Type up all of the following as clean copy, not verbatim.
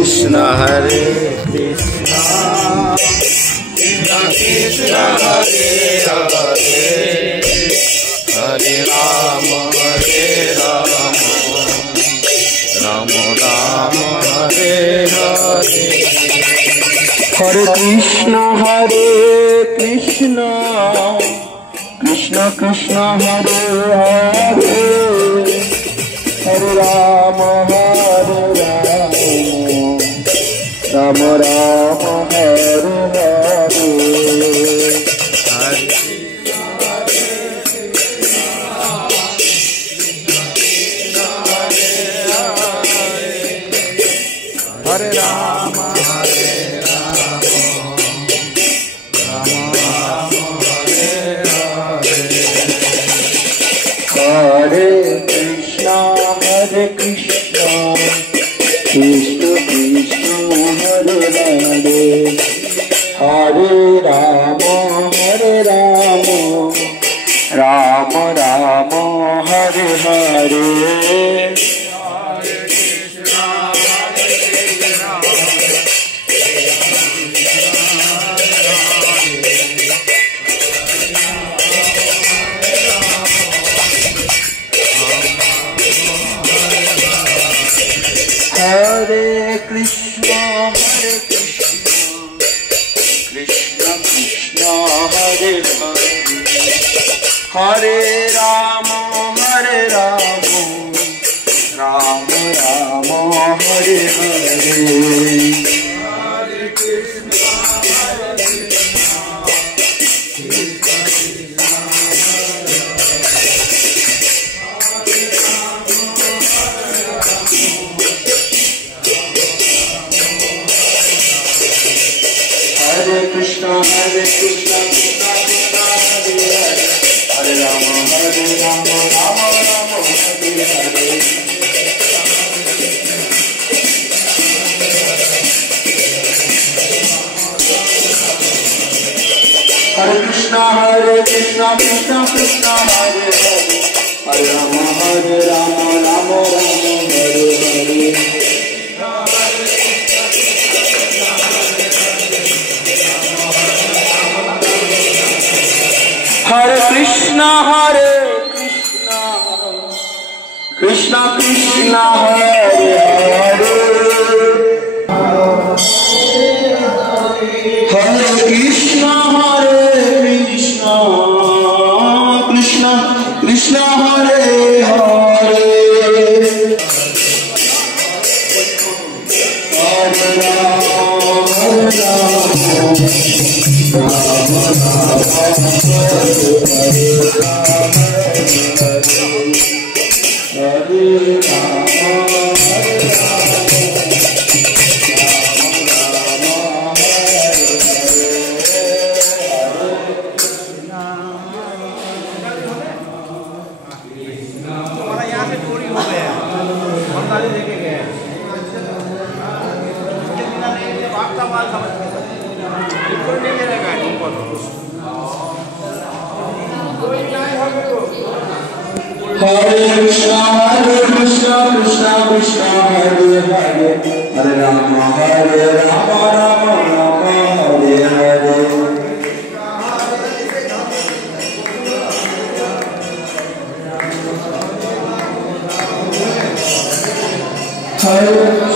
Krishna Hare Krishna Krishna Hare Hare Hare Rama Rama Rama Hare Hare Hare Krishna Krishna Krishna Hare Hare Hare Rama Rama Rama Hare Hare Hare Rama Hare Krishna Krishna Krishna Hare Hare Hare Rama Rama Rama Hare Hare Hare Krishna Krishna Krishna Hare Hare Hare Rama Rama Rama Hare Hare Hare Krishna Hare Krishna Krishna Krishna Hare Hare Hare Rama Rama Rama Hare Hare Hare Krishna Krishna Krishna Hare Hare Hare Rama Rama Rama Hare Hare Hare Krishna Krishna Krishna Hare Hare Hare Krishna Krishna Krishna Hare Hare Hare Krishna Krishna Krishna Hare Hare Hare Rama Rama Rama Hare Hare Hare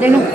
देखो